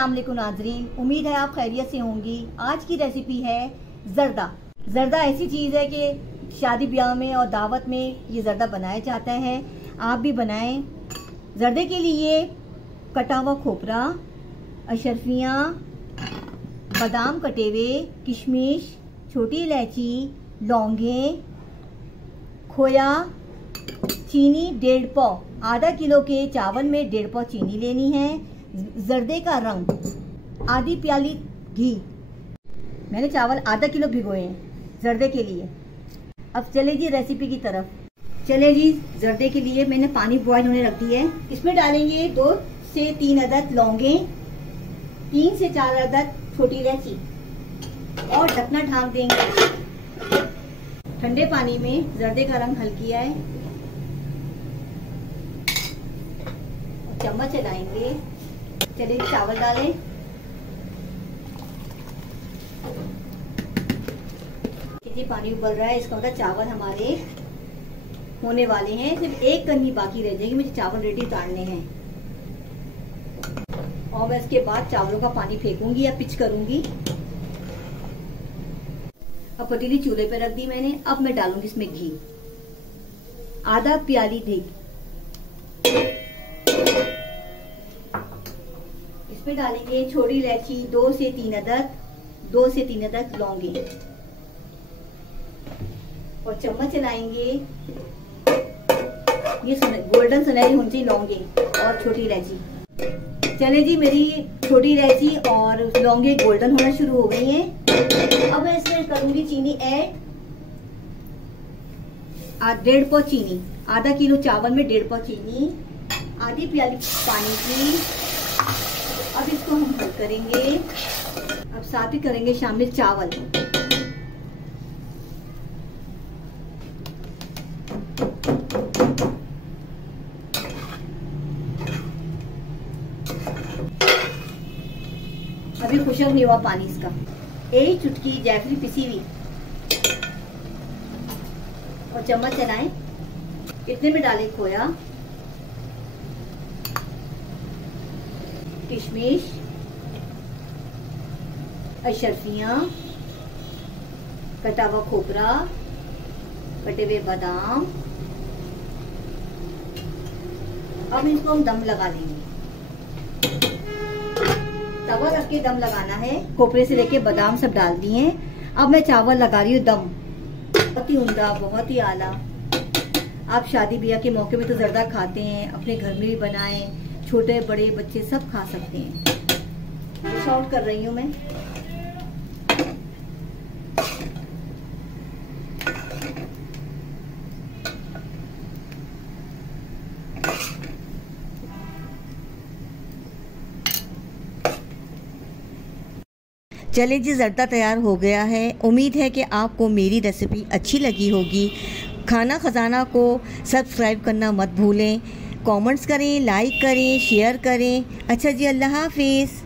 अस्सलाम वालेकुम नाज़रीन, उम्मीद है आप खैरियत से होंगी। आज की रेसिपी है ज़र्दा। ज़र्दा ऐसी चीज़ है कि शादी ब्याह में और दावत में ये ज़र्दा बनाया जाता है। आप भी बनाएं। ज़र्दे के लिए कटा हुआ खोपरा, अशरफियाँ, बादाम कटे हुए, किशमिश, छोटी इलायची, लौंगें, खोया, चीनी 1.5 पाव। आधा किलो के चावल में 1.5 पाव चीनी लेनी है। ज़र्दे का रंग, आधी प्याली घी। मैंने चावल आधा किलो भिगोए हैं ज़र्दे के लिए। अब चले जी रेसिपी की तरफ। चले जी, ज़र्दे के लिए मैंने पानी बॉयल होने रख दी है। इसमें डालेंगे 2 से 3 अदद लौंगें, 3 से 4 अदद छोटी इलायची और ढकना ढाँक देंगे। ठंडे पानी में ज़र्दे का रंग हल्का किया है, चम्मच चलाएंगे। चलिए चावल डालें। जी पानी उबल रहा है, इसका मतलब चावल हमारे होने वाले हैं। सिर्फ एक कन्नी बाकी रह जाएगी, मुझे चावल रेडी उतारने हैं। और मैं इसके बाद चावलों का पानी फेंकूंगी या पिच करूंगी। अब पतीली चूल्हे पे रख दी मैंने। अब मैं डालूंगी इसमें घी, आधा प्याली घी। इसमें डालेंगे छोटी इलायची 2 से 3 अदद, 2 से 3 अदद लौंगे और चम्मच चलाएंगे। ये गोल्डन सुनहरी होनी चाहिए लौंगे और छोटी इलायची। चले जी, मेरी छोटी इलायची और लौंगे गोल्डन होना शुरू हो गई हैं। अब मैं इसमें करूंगी चीनी ऐड। 1.5 पाव चीनी, आधा किलो चावल में 1.5 पाव चीनी, आधी प्याली पानी की। अब इसको हम हल करेंगे। अब साथ ही करेंगे शामिल चावल। अभी खुशक नहीं हुआ पानी इसका। 1 चुटकी जायफली पिसी हुई और चम्मच चलाएं। इतने में डालें खोया, किशमिश, अशरफियाँ, कटा हुआ खोपरा, कटे हुए बादाम। अब इसको हम दम लगा देंगे। तवा रख के दम लगाना है। खोपरे से लेके बादाम सब डाल दिए। अब मैं चावल लगा रही हूँ दम। बहुत ही उम्दा, बहुत ही आला। आप शादी ब्याह के मौके में तो ज़र्दा खाते हैं, अपने घर में भी बनाएं। छोटे बड़े बच्चे सब खा सकते हैं। शॉर्ट कर रही हूँ मैं। चले जी, ज़र्दा तैयार हो गया है। उम्मीद है कि आपको मेरी रेसिपी अच्छी लगी होगी। खाना खजाना को सब्सक्राइब करना मत भूलें। कमेंट्स करें, लाइक करें, शेयर करें। अच्छा जी, अल्लाह हाफिज़।